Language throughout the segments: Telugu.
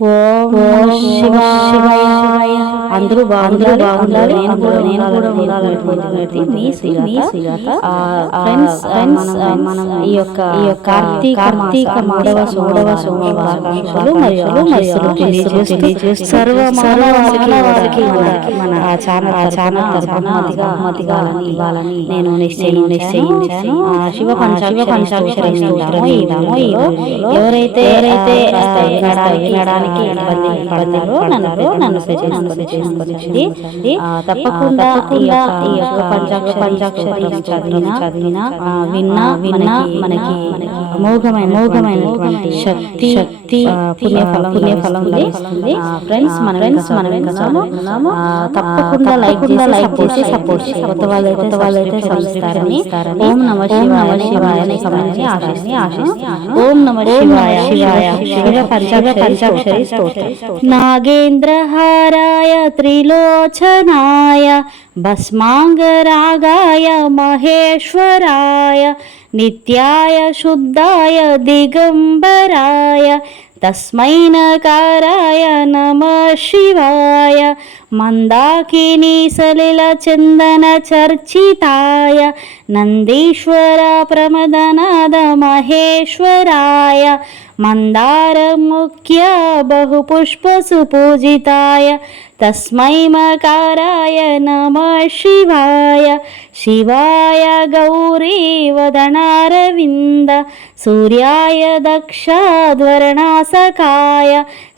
ఓం నమః శివాయ. అందరూ బాగుండాలి. నేను కూడా ఉండాలనుకుంటున్నది మీ సుజాత. ఫ్రెండ్స్, మనం ఈ యొక్క కార్తీక 3వ శుభాకాంక్షలు మరియు తెలియజేస్తూ సర్వ మానవాళికి మన ఛానల్ బహుమతిగా ఇవ్వాలని నేను నిశ్చయించాను. శివ పంచాక్షరి ఎవరైతే వినడానికి ఇబ్బంది పడతారో నన్ను చేసుకొచ్చింది. తప్పకుండా ఈ యొక్క పంచాక్షరి చదివినా విన్నా మనకి అమోఘమైనటువంటి శక్తి పుణ్యఫలం లభిస్తుంది. ఫ్రెండ్స్, మనం ఇంకా తప్పకుండా లైక్ చేసి సపోర్ట్ చేసి కొత్త వాళ్ళైతే సబ్స్క్రైబ్. ఓం నమః శివాయ ఆశిస్తున్నాను. ఓం నమః శివాయ. పంచాక్షరి స్తోత్రం. నాగేంద్రహారాయ త్రిలోచనాయ భస్మాంగరాగాయ మహేశ్వరాయ నిత్యాయ శుద్ధాయ దిగంబరాయ తస్మై నకారాయ నమః శివాయ మందాకినీ సలిల చందన చర్చితాయ నందీశ్వర ప్రమదనాద మహేశ్వరాయ మందార ముఖ్య బహుపుష్ప సుపూజితాయ తస్మై మకారాయ నమః శివాయ శివాయ గౌరీ వదనారవింద సూర్యాయ దక్షాధ్వరణాసకాయ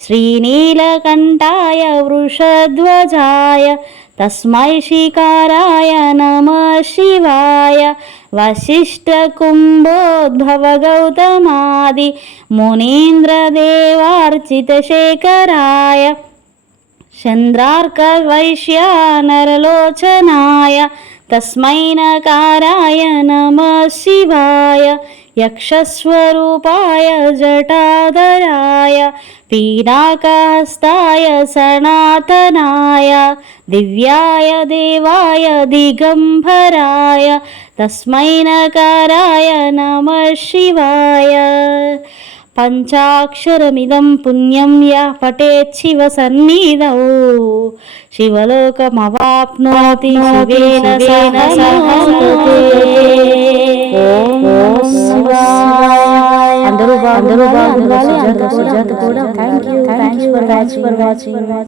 శ్రీనీలకంఠాయ వృషధ్వజాయ తస్మై శిఖరాయ నమః శివాయ వశిష్ఠ కుంభోద్భవ గౌతమాది మునీంద్రదేవార్చిత శేఖరాయ చంద్రార్క వైశ్య నరలోచనాయ తస్మై నకారాయ నమః శివాయ యక్షస్వరూపాయ జటాధరాయ పీనాకహస్తాయ సనాతనాయ దివ్యాయ దేవాయ దిగంబరాయ తస్మై నకారాయ నమః శివాయ పంచాక్షరమిదం పుణ్యం యః పఠేత్ శివ సన్నిధౌ శివలోకమవాప్నోతి శివేన సహ. అందరూ బాగుండాలి. సుజాత కూడా. Thank you for watching.